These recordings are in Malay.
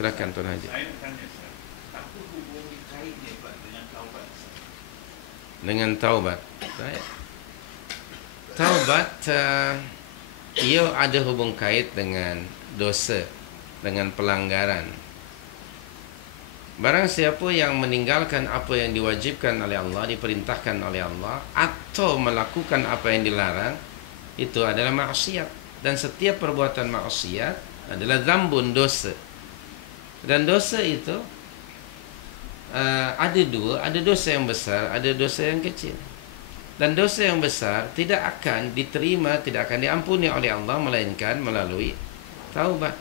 Silakan Tuan Haji. Saya nak tanya, Ustaz, apa hubungan kaitnya Pak dengan taubat? Dengan taubat. Baik. Taubat ia ada hubung kait dengan dosa, dengan pelanggaran. Barang siapa yang meninggalkan apa yang diwajibkan oleh Allah, diperintahkan oleh Allah, atau melakukan apa yang dilarang, itu adalah maksiat. Dan setiap perbuatan maksiat adalah dzambun, dosa. Dan dosa itu ada dua, ada dosa yang besar, ada dosa yang kecil. Dan dosa yang besar tidak akan diterima, tidak akan diampuni oleh Allah melainkan melalui taubat.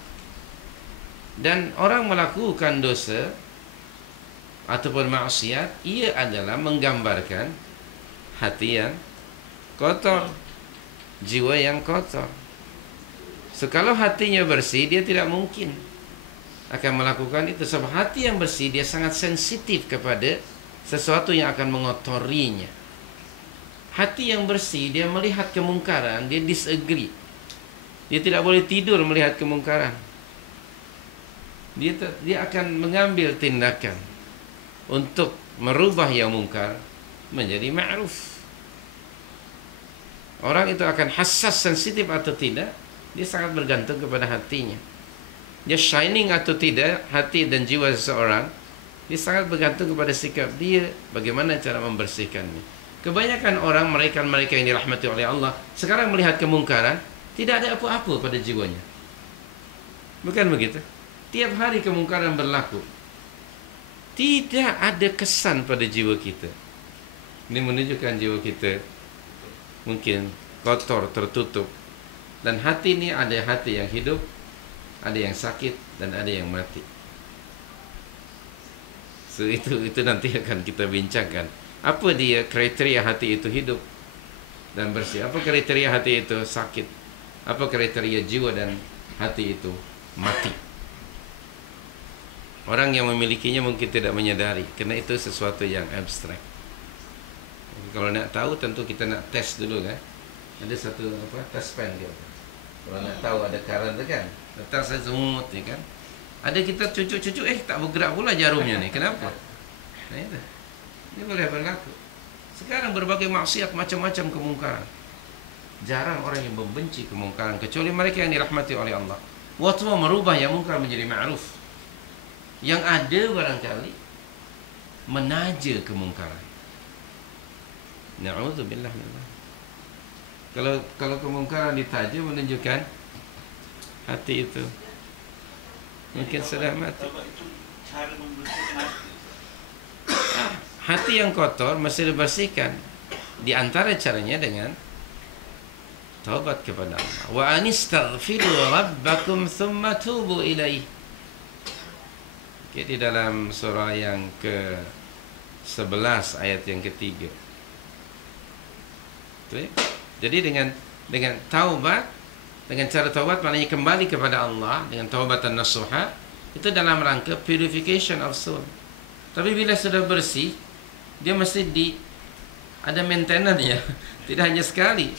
Dan orang melakukan dosa ataupun maksiat, ia adalah menggambarkan hati yang kotor, jiwa yang kotor. So, kalau hatinya bersih, dia tidak mungkin akan melakukan itu. Sebab hati yang bersih, dia sangat sensitif kepada sesuatu yang akan mengotorinya. Hati yang bersih, dia melihat kemungkaran, dia disagree. Dia tidak boleh tidur melihat kemungkaran. Dia akan mengambil tindakan untuk merubah yang mungkar menjadi ma'ruf. Orang itu akan hassas, sensitif atau tidak, dia sangat bergantung kepada hatinya. Dia shining atau tidak, hati dan jiwa seseorang, dia sangat bergantung kepada sikap dia, bagaimana cara membersihkannya. Kebanyakan orang, mereka yang dirahmati oleh Allah, sekarang melihat kemungkaran, tidak ada apa-apa pada jiwanya. Bukan begitu? Tiap hari kemungkaran berlaku, tidak ada kesan pada jiwa kita. Ini menunjukkan jiwa kita mungkin kotor, tertutup. Dan hati ini ada hati yang hidup, ada yang sakit, dan ada yang mati. So itu nanti akan kita bincangkan. Apa dia kriteria hati itu hidup dan bersih? Apa kriteria hati itu sakit? Apa kriteria jiwa dan hati itu mati? Orang yang memilikinya mungkin tidak menyadari, karena itu sesuatu yang abstrak. Kalau nak tahu, tentu kita nak tes dulu kan. Ada satu test pen dia. Kalau nak tahu ada karan tu kan, datang saya zoom ni kan. Ada kita cucuk-cucuk, tak bergerak pula jarumnya ni. Kenapa? Nah itu. Ini boleh berlaku. Sekarang berbagai maksiat, macam-macam kemungkaran. Jarang orang yang membenci kemungkaran, kecuali mereka yang dirahmati oleh Allah. Waktu mau merubah yang mungkar menjadi ma'ruf. Yang ada barangkali menaja kemungkaran. Na'udzubillah minallah. Kalau kemungkaran ditaja, menunjukkan hati itu mungkin sudah mati. Hati yang kotor mesti dibersihkan. Di antara caranya dengan taubat kepada Allah. Wa anistaghfiru rabbakum thumma tubu ilaih. Di dalam surah yang ke-11 ayat yang ketiga. Jadi dengan taubat, dengan cara taubat maknanya kembali kepada Allah dengan taubatan nasuha, itu dalam rangka purification of soul. Tapi bila sudah bersih, dia mesti ada maintenance ya. Tidak hanya sekali.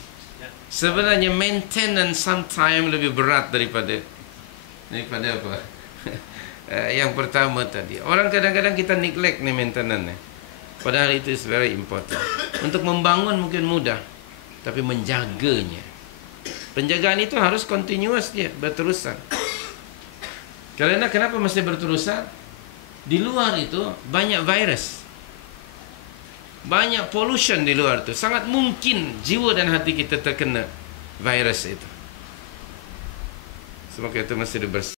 Sebenarnya maintenance sometimes lebih berat daripada apa? Yang pertama tadi. Orang kadang-kadang kita neglect nih maintenance. Padahal itu is very important. Untuk membangun mungkin mudah, tapi menjaganya, penjagaan itu harus continuous dia, berterusan. Karena kenapa mesti berterusan? Di luar itu banyak virus, banyak pollution di luar itu. Sangat mungkin jiwa dan hati kita terkena virus itu. Semoga itu mesti dibersihkan.